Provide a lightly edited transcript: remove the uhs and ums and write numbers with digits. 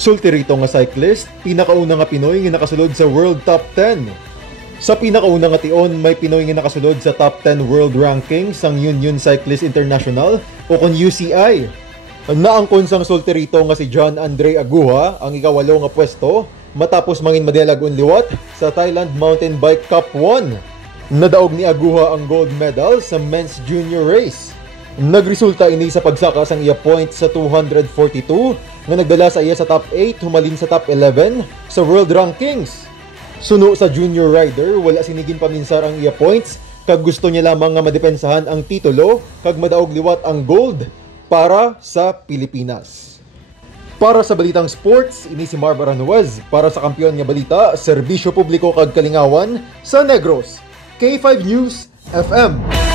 Sulti rito nga cyclist, pinakauna nga Pinoy nga nakasulod sa World Top 10. Sa pinakauna nga tion, may Pinoy nga nakasulod sa Top 10 World Ranking sang Union Cyclist International o kon UCI. Naangkon sang sulti rito nga si John Andre Aguha ang ikawalo nga pwesto matapos mangin madelag unliwat sa Thailand Mountain Bike Cup 1. Nadaog ni Aguha ang gold medal sa men's junior race. Nagresulta ini sa pagsaka sang iya points sa 242 nga nagdala sa iya sa top 8 humalin sa top 11 sa world rankings. Suno sa junior rider, wala sinigin paminsar ang iya points kag gusto niya lamang nga madepensahan ang titulo kag madaog liwat ang gold para sa Pilipinas. Para sa balitang sports, ini si Marv Aranuez para sa kampiyon nga balita, serbisyo publiko kag kalingawan sa Negros. K5 News FM.